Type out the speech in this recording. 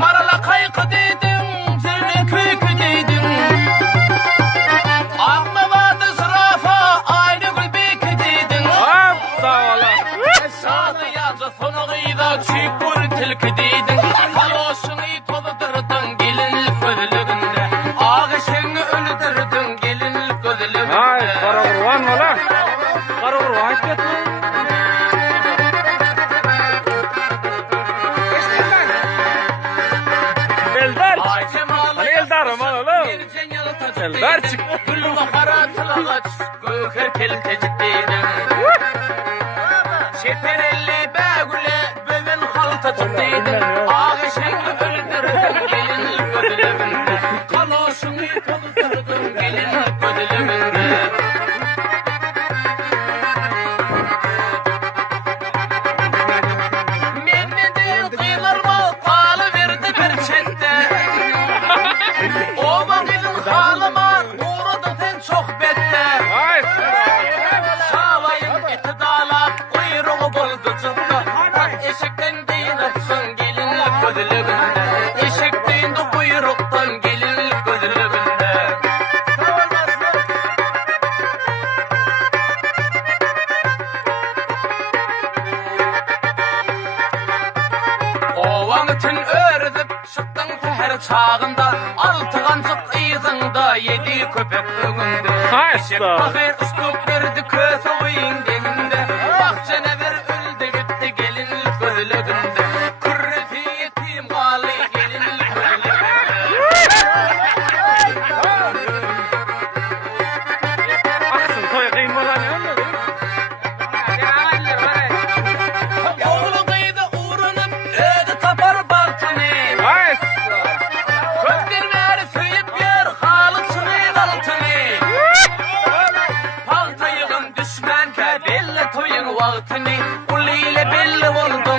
Marala kaykı deydin, zirne köykü deydin. Ağma vardı zırafa, aynı gül beki deydin. Sağ ol. Sağdı yazı sonu gıyda, çiğkur tilki deydin. Kaloşunu toludurdun gelinlik gözlüğünde. Ağışını öldürdün gelinlik gözlüğünde. Ay, kara kurban ola. Kara kurban etme. Eldar. Ay cemalı Eldar aman oğlum. bir cenyalı tacı Eldar deydin. çık. Gül bakara tılağaç, göker keltecik deydin. Şeperelli begüle, böven haltacık deydin. Ağışını öldürdün gelinlik gözlüğünde. Kaloşunu toludurdun gelinlik gözlüğünde. Mehmet'in kıyılarıma pahalı verdi bir çette. O vakilin halıma uğradı sen çok bette. Ay. Şalayın eti dağlap kuyruğu buldu cıttı. Eşekten değil atsın gelinlik gözlüğünde. Eşekten de kuyruktan gelinlik gözlüğünde. Ovan tün ördüp çıktın seher çağında. Altı kancık iyizinde yedi köpek önünde. Ay, Eşek sağ ol. bakır ıskıp verdi köse oyun deminde. Bahçene ver öldü gitti gelinlik gözlüğünde. Kırreti yetim kalı gelinlik gözlüğünde. Aksın toy kıymalanıyor mu? Oğlu kıydı uğrunun ödü tapar baltını. Ay. Köklerleri söyüp yer halı çırıyın altını. Paltayığın düşmen ke belli toyun vaktini. Ulu ile belli oldu